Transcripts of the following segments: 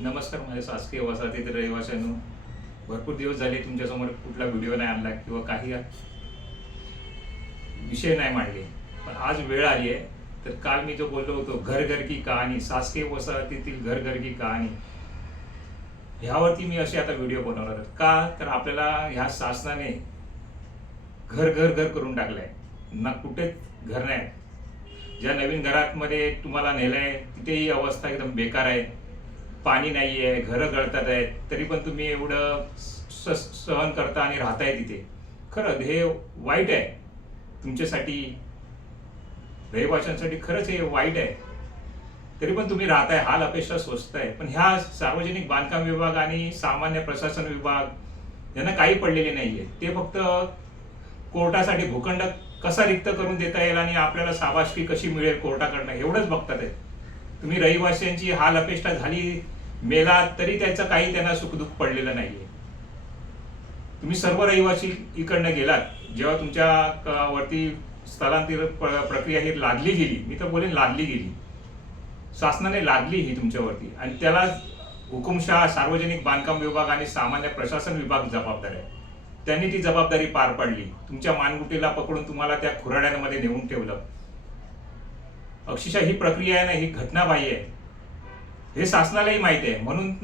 नमस्कार माझ्या शासकीय वसाहतीतील रहिवाशांनो. भरपूर दिवस झाले तुमच्यासमोर कुठला व्हिडिओ नाही आणला किंवा काही विषय नाही मांडले. पण आज वेळ आली आहे. तर काल मी जो बोललो होतो घर घर की कहाणी शासकीय वसाहतीतील घर घर की कहाणी ह्यावरती मी असे आता व्हिडिओ बनवणार का? तर आपल्याला ह्या शासनाने घर घर घर करून टाकलंय. ना कुठेच घर नाही. ज्या नवीन घरामध्ये तुम्हाला नेलंय तिथेही अवस्था एकदम बेकार आहे. पाणी नाही आहे घरं गळतात आहेत तरी पण तुम्ही एवढं स- सहन करता आणि राहताय तिथे. खरं हे वाईट आहे. तुमच्यासाठी रहिवाशांसाठी खरंच हे वाईट आहे. तरी पण तुम्ही राहताय हाल अपेक्षा सोचताय पण ह्या सार्वजनिक बांधकाम विभाग आणि सामान्य प्रशासन विभाग यांना काही पडलेले नाहीये. ते फक्त कोर्टासाठी भूखंड कसा रिक्त करून देता येईल आणि आपल्याला शाबासकी कशी मिळेल कोर्टाकडनं एवढंच बघतात आहे तुम्ही रहिवाशांची हाल अपेष्टा झाली मेला तरी त्याचं काही त्यांना सुखदुःख पडलेलं नाहीये. तुम्ही सर्व रहिवासी इकडनं गेलात जेव्हा तुमच्या वरती स्थलांतर प्रक्रिया ही लादली गेली मी तर बोलेन लादली गेली. शासनाने लादली ही तुमच्यावरती आणि त्याला हुकुमशहा सार्वजनिक बांधकाम विभाग आणि सामान्य प्रशासन विभाग जबाबदार आहे. त्यांनी ती जबाबदारी पार पाडली. तुमच्या मानगुटीला पकडून तुम्हाला त्या खुराड्यांमध्ये नेऊन ठेवलं. अक्षरशः ही प्रक्रिया आहे ना ही घटनाबाह्य आहे. हे शासनालाही माहीत आहे. म्हणून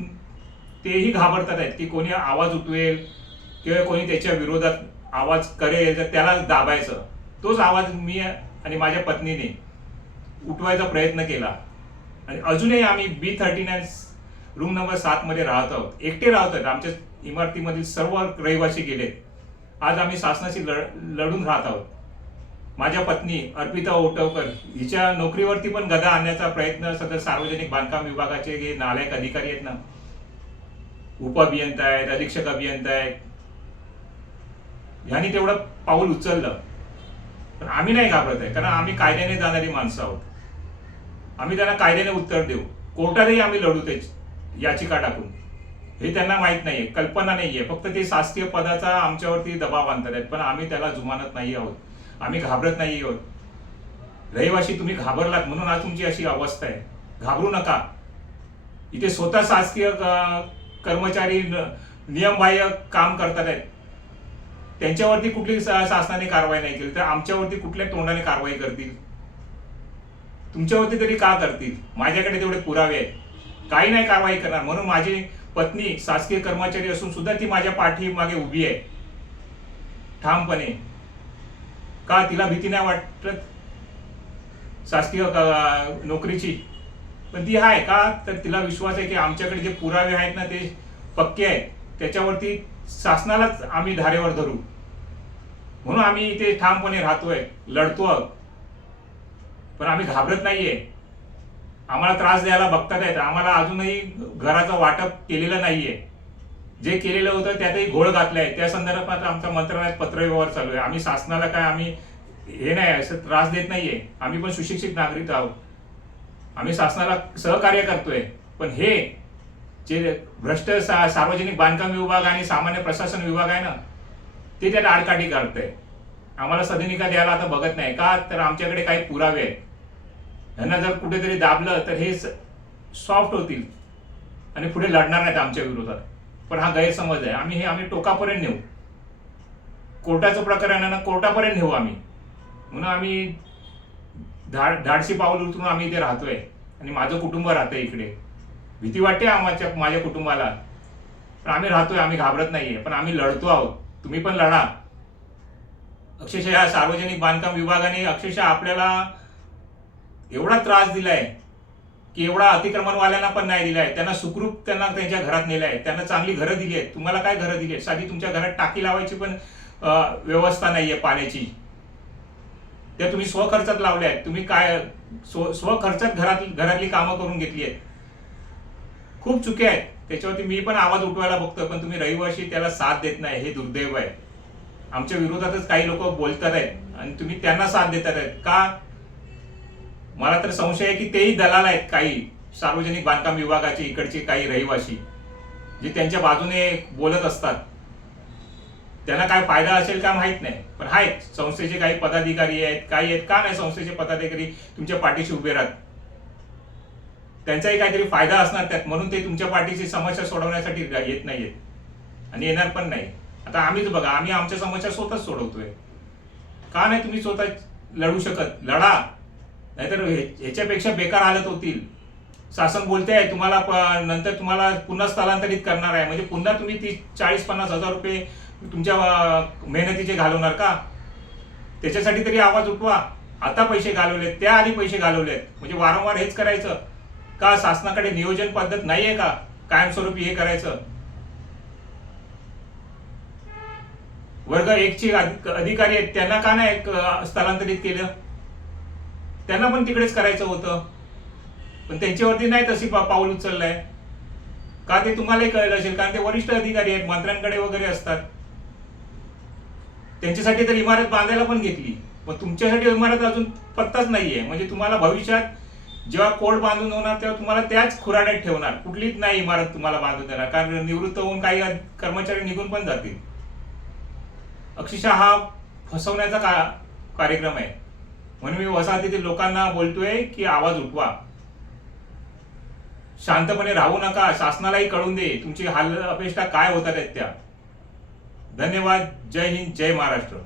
तेही घाबरतात आहेत की कोणी आवाज उठवेल किंवा कोणी त्याच्या विरोधात आवाज करेल तर त्याला दाबायचं. तोच आवाज मी आणि माझ्या पत्नीने उठवायचा प्रयत्न केला. आणि अजूनही आम्ही B thirty nine room number सातमध्ये राहत आहोत. एकटे राहत आहेत. आमच्या इमारतीमधील सर्व रहिवासी गेलेत. आज आम्ही शासनाशी लढ लढून राहत आहोत. माझ्या पत्नी अर्पिता ओटवकर हिच्या नोकरीवरती पण गदा आणण्याचा प्रयत्न सध्या सार्वजनिक बांधकाम विभागाचे जे नालायक अधिकारी आहेत ना उप अभियंता आहेत अधीक्षक अभियंता आहेत ह्यांनी तेवढं पाऊल उचललं. पण आम्ही नाही घाबरत आहे कारण आम्ही कायद्याने जाणारी माणसं आहोत. आम्ही त्यांना कायद्याने उत्तर देऊ. कोर्टातही आम्ही लढू ते याचिका टाकून. हे त्यांना माहीत नाहीये कल्पना नाहीये. फक्त ते शासकीय पदाचा आमच्यावरती दबाव आणतात आहेत पण आम्ही त्याला जुमानत नाही आहोत. आम्ही घाबरत नाही आहोत. रहिवाशी तुम्ही घाबरलात म्हणून आज तुमची अशी अवस्था आहे. घाबरू नका. इथे स्वतः शासकीय कर्मचारी नियमबाह्य काम करतात आहेत. त्यांच्यावरती कुठली शासनाने कारवाई नाही केली तर आमच्यावरती कुठल्या तोंडाने कारवाई करतील? तुमच्यावरती तरी का करतील? माझ्याकडे तेवढे पुरावे आहेत. काही नाही कारवाई करणार. म्हणून माझी पत्नी शासकीय कर्मचारी असून सुद्धा ती माझ्या पाठीमागे उभी आहे. ठामपणे. का तिला भीती नाही वाटत? शासकीय नोकरीची. पण ती आहे का? तर तिला विश्वास आहे की आमच्याकडे जे पुरावे आहेत ना ते पक्के आहेत. त्याच्यावरती शासनालाच आम्ही धारेवर धरू. म्हणून आम्ही इथे ठामपणे राहतोय लढतो पण आम्ही घाबरत नाहीये. आम्हाला त्रास द्यायला बघतात आहेत आम्हाला अजूनही घराचं वाटप केलेलं नाहीये. जे केलेलं होतं त्यातही घोळ घातलाय. त्या संदर्भात आमच्या मंत्रालयात पत्रव्यवहार चालू आहे. आम्ही शासनाला काय आम्ही हे नाही असं त्रास देत नाहीये. आम्ही पण सुशिक्षित नागरिक आहोत. आम्ही शासनाला सहकार्य करतोय. पण हे जे भ्रष्ट सा- सार्वजनिक बांधकाम विभाग आणि सामान्य प्रशासन विभाग आहे ना ते त्यात आडकाठी काढतंय. आम्हाला सदनिका द्यायला आता बघत नाही. का तर आमच्याकडे काही पुरावे आहेत. ह्यांना जर कुठेतरी दाबलं तर हे सॉफ्ट होतील. आणि पुढे लढणार नाहीत आमच्या विरोधात. पण हा गैरसमज आहे. आम्ही हे आम्ही टोकापर्यंत नेऊ. कोर्टाचं प्रकरण आहे ना कोर्टापर्यंत नेऊ आम्ही. म्हणून आम्ही धाड धाडसी पाऊल उचलून आम्ही इथे राहतोय. आणि माझं कुटुंब राहतंय इकडे. भीती वाटते आमच्या माझ्या कुटुंबाला. पण आम्ही राहतोय आम्ही घाबरत नाहीये. पण आम्ही लढतो आहोत. तुम्ही पण लढा. अक्षरशः या सार्वजनिक बांधकाम विभागाने अक्षरशः आपल्याला एवढा त्रास दिलाय. की एवढा अतिक्रमणवाल्यांना पण नाही दिलाय. त्यांना सुखरूप त्यांना त्यांच्या घरात नेलाय. त्यांना चांगली घरं दिली आहेत. तुम्हाला काय घरं दिली आहेत? साधी तुमच्या घरात टाकी लावायची पण व्यवस्था नाही आहे पाण्याची. त्या तुम्ही स्वखर्चात लावल्या आहेत. तुम्ही काय स्व स्वखर्चात घरात घरातली कामं करून घेतली आहेत. खूप चुके आहेत. त्याच्यावरती मी पण आवाज उठवायला बघतो पण तुम्ही रहिवाशी त्याला साथ देत नाही. हे दुर्दैव आहे. आमच्या विरोधातच काही लोक बोलतात आहेत आणि तुम्ही त्यांना साथ देतात आहेत. का? मला तर संशय आहे की तेही दलाल आहेत काही सार्वजनिक बांधकाम विभागाचे इकडचे काही रहिवासी जे त्यांच्या बाजूने बोलत असतात. त्यांना काय फायदा असेल का माहीत नाही. पण आहेत संस्थेचे काही पदाधिकारी आहेत काही आहेत. का नाही संस्थेचे पदाधिकारी तुमच्या पाठीशी उभे राहत? त्यांचाही काहीतरी फायदा असणार त्यात म्हणून ते तुमच्या पाठीची समस्या सोडवण्यासाठी येत नाहीयेत. आणि येणार पण नाही. आता आम्हीच बघा आम्ही आमच्या समस्या स्वतःच सोडवतोय. का नाही तुम्ही स्वतः लढू शकत? लढा. नाहीतर ह्याच्यापेक्षा बेकार हालत होतील. शासन बोलते आहे तुम्हाला प- नंतर तुम्हाला पुन्हा स्थलांतरित करणार आहे. म्हणजे पुन्हा तुम्ही ती चाळीस पन्नास हजार रुपये तुमच्या मेहनतीचे घालवणार का? त्याच्यासाठी तरी आवाज उठवा. आता पैसे घालवलेत त्या आधी पैसे घालवलेत. म्हणजे वारंवार हेच करायचं. का शासनाकडे नियोजन पद्धत नाही आहे का? कायमस्वरूपी हे करायचं. वर्ग एकचे अधिकारी आहेत. त्यांना का नाही स्थलांतरित केलं? त्यांना पण तिकडेच करायचं होतं. पण त्यांच्यावरती नाही तशी पा- पाऊल उचललंय. का ते तुम्हालाही कळलं असेल? कारण ते वरिष्ठ अधिकारी आहेत मंत्र्यांकडे वगैरे असतात. त्यांच्यासाठी तर इमारत बांधायला पण घेतली. पण तुमच्यासाठी इमारत अजून पत्ताच नाहीये. म्हणजे तुम्हाला भविष्यात जेव्हा कोर्ट बांधून होणार तेव्हा तुम्हाला त्याच खुराड्यात ठेवणार. कुठलीच नाही इमारत तुम्हाला बांधून देणार. कारण निवृत्त होऊन काही कर्मचारी निघून पण जातील. अक्षरशः हा फसवण्याचा का कार्यक्रम आहे. म्हणून मी वसाहतीतील लोकांना बोलतोय की आवाज उठवा. शांतपणे राहू नका शासनालाही कळून दे तुमची हाल अपेक्षा काय होतात आहेत त्या. धन्यवाद जय हिंद जय महाराष्ट्र.